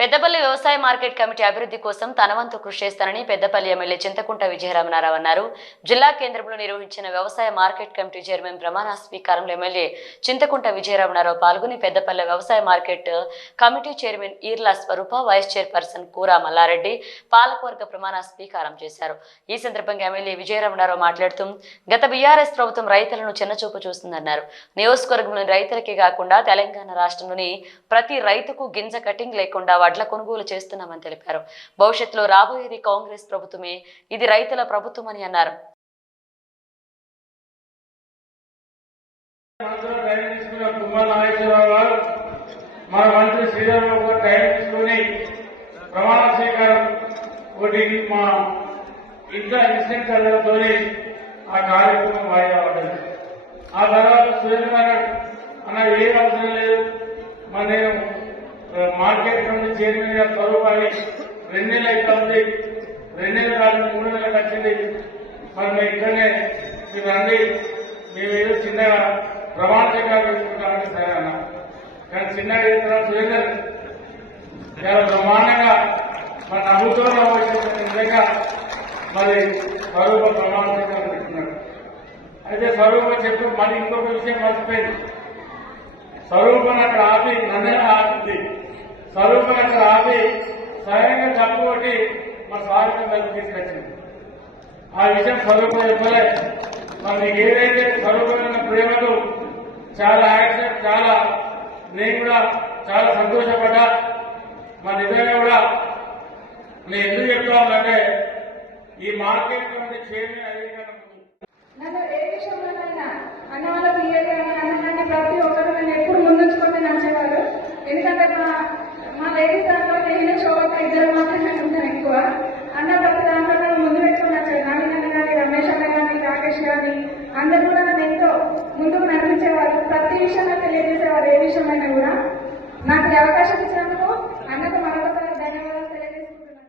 పెద్దపల్లి వ్యవసాయ market committee అభివృద్ధి కోసం తన వంతు కృషి చేస్తానని పెద్దపల్లి ఎమ్మెల్యే చింతకుంట విజయరామనారావు అన్నారు. జిల్లా కేంద్రంలో నిర్వహించిన వ్యవసాయ మార్కెట్ కమిటీ చైర్మన్ ప్రమాణ స్వీకారంలో ఎమ్మెల్యే చింతకుంట విజయరామనారావు పాల్గొని పెద్దపల్లి వ్యవసాయ మార్కెట్ కమిటీ చైర్మన్ ఈర్లా స్వరూప, వైస్ చైర్పర్సన్ కూరా మల్లారెడ్డి పాలకవర్గ ప్రమాణ స్వీకారం చేశారు. ఈ సందర్భంగా ఎమ్మెల్యే విజయరామనారావు మాట్లాడుతూ గత బీఆర్ఎస్ ప్రభుత్వం రైతులను చిన్నచూపు చూస్తుందన్నారు. నియోజకవర్గంలోని రైతులకే కాకుండా తెలంగాణ రాష్ట్రంలోని ప్రతి రైతుకు గింజ కటింగ్ లేకుండా వడ్ల కొనుగోలు చేస్తున్నామని తెలిపారు. భవిష్యత్తులో రాబోయేది కాంగ్రెస్ ప్రభుత్వమే, ఇది రైతుల ప్రభుత్వం అని అన్నారు. మన మంత్రి శ్రీరామ్ గారు టైం తీసుకుని ప్రమాణ స్వీకారం ఒకటి మా ఇంట్లో ఇన్స్ట్రక్టర్లతో ఆ కార్యక్రమం వాయిదా పడ్డది. ఆ తర్వాత సురేంద్ర గారు అన్న ఏం అవసరం లేదు, మరి నేను మార్కెట్ కమిటీ చైర్మన్ గా స్వరూపాన్ని 2 నెలలు అవుతుంది, 2 నెలలు కాదు 3 నెలలకు వచ్చింది. మరి మేము ఇక్కడనే మీరు రండి, మేము ఏదో చిన్నగా ప్రమాణ స్వీకారం చేసుకుంటామని సరే అన్న. కానీ చిన్నగా ఇస్తున్న సురేందర్ చాలా బ్రహ్మాండంగా మన నవ్వుతో నవ్వాల్సిన విధంగా మరి స్వరూప ప్రమాణ స్వీకారం పెట్టుకున్నాడు. అయితే స్వరూప చెప్పి మళ్ళీ ఇంకొక విషయం మర్చిపోయింది. స్వరూపం అక్కడ ఆపి నన్నే ఆపింది. స్వరూపం అక్కడ ఆపి స్వయంగా తప్పు కొట్టి మా స్వాగతం వైపు తీసుకొచ్చింది. ఆ విషయం స్వరూపం చెప్పలే. మరి మీకు ఏదైతే స్వరూపమైన ప్రేమకు చాలా యాక్షన్, చాలా నేను కూడా చాలా సంతోషపడ్డా. మా నిజంగా కూడా నేను ఎందుకు చెప్తా ఉందంటే ఈ మార్కెట్ కమిటీ చైర్మన్ అయ్యేకన్నా నన్ను ఏ విషయంలోనైనా అన్న వాళ్ళ పిల్లలు అన్నగానే ప్రతి ఒక్కరు నన్ను ఎప్పుడు ముందుంచుకుంటే నచ్చేవారు. ఎందుకంటే మా లేడీస్ దాంట్లో నేను శోభక ఇద్దరు మాత్రమే ఉంటాను ఎక్కువ. అన్న ప్రతి దాంట్లో నన్ను ముందు పెట్టుకుని నచ్చారు. నవీన్ అన్న కానీ, రమేష్ అన్న కానీ, రాకేష్ కానీ అందరూ కూడా నన్ను ఎంతో ముందుకు నడిపించేవారు. ప్రతి విషయంలో తెలియజేసేవారు. ఏ విషయమైనా కూడా నాకు ఈ అవకాశం ఇచ్చినందుకు అన్నకు మరొకసారి ధన్యవాదాలు.